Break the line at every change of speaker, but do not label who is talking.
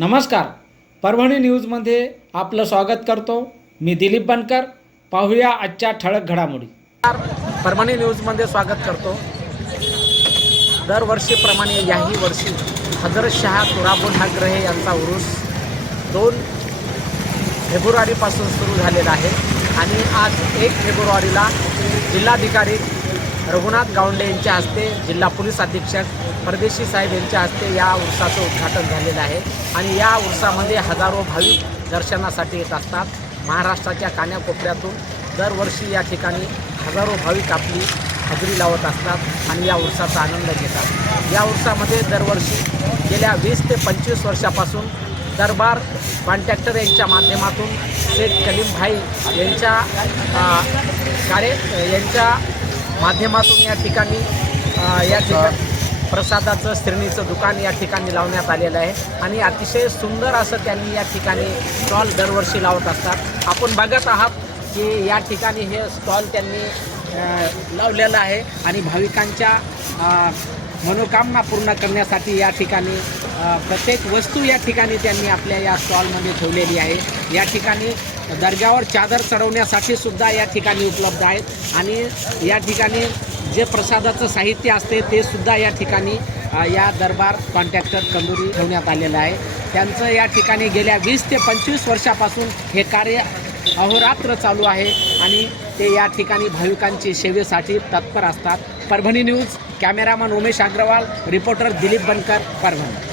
नमस्कार. परभणी न्यूजमध्ये आपलं स्वागत करतो. मी दिलीप बनकर. पाहूया आजच्या ठळक घडामोडी.
परभणी न्यूजमध्ये स्वागत करतो. दरवर्षीप्रमाणे याही वर्षी हजरतशहा तुराबुल ठाकरे यांचा उरूस दोन फेब्रुवारीपासून सुरू झालेला आहे आणि आज एक फेब्रुवारीला जिल्हाधिकारी रघुनाथ गावंडे यांच्या हस्ते जिल्हा पोलीस अधीक्षक परदेशी साहेब यांच्या हस्ते या उर्साचं उद्घाटन झालेलं आहे. आणि या उर्सामध्ये हजारो भाविक दर्शनासाठी येत असतात. महाराष्ट्राच्या कान्याकोपऱ्यातून दरवर्षी या ठिकाणी हजारो भाविक आपली हजेरी लावत असतात आणि या उर्साचा आनंद घेतात. या उर्सामध्ये दरवर्षी गेल्या वीस ते पंचवीस वर्षापासून दरबार कॉन्ट्रॅक्टर यांच्या माध्यमातून शेख कलीमभाई यांच्या कार्य यांच्या माध्यमातून या ठिकाणी या ठिकाणी प्रसादाचं श्रेणीचं दुकान या ठिकाणी लावण्यात आलेलं आहे. आणि अतिशय सुंदर असं त्यांनी या ठिकाणी स्टॉल दरवर्षी लावत असतात. आपण बघत आहात की या ठिकाणी हे स्टॉल त्यांनी लावलेलं आहे. आणि भाविकांच्या मनोकामना पूर्ण करण्यासाठी या ठिकाणी प्रत्येक वस्तू या ठिकाणी त्यांनी आपल्या या स्टॉलमध्ये ठेवलेली आहे. या ठिकाणी दर्ग्यावर चादर चढवण्यासाठी सुद्धा या ठिकाणी उपलब्ध आहेत. आणि या ठिकाणी जे प्रसादाचं साहित्य असते ते सुद्धा या ठिकाणी या दरबार कॉन्ट्रॅक्टर कंदुरी ठेवण्यात आलेलं आहे. त्यांचं या ठिकाणी गेल्या वीस ते पंचवीस वर्षापासून हे कार्य अहोरात्र चालू आहे आणि ते या ठिकाणी भाविकांची सेवेसाठी तत्पर असतात. Parbhani news cameraman Umesh Agrawal reporter Dilip Bankar Parbhani.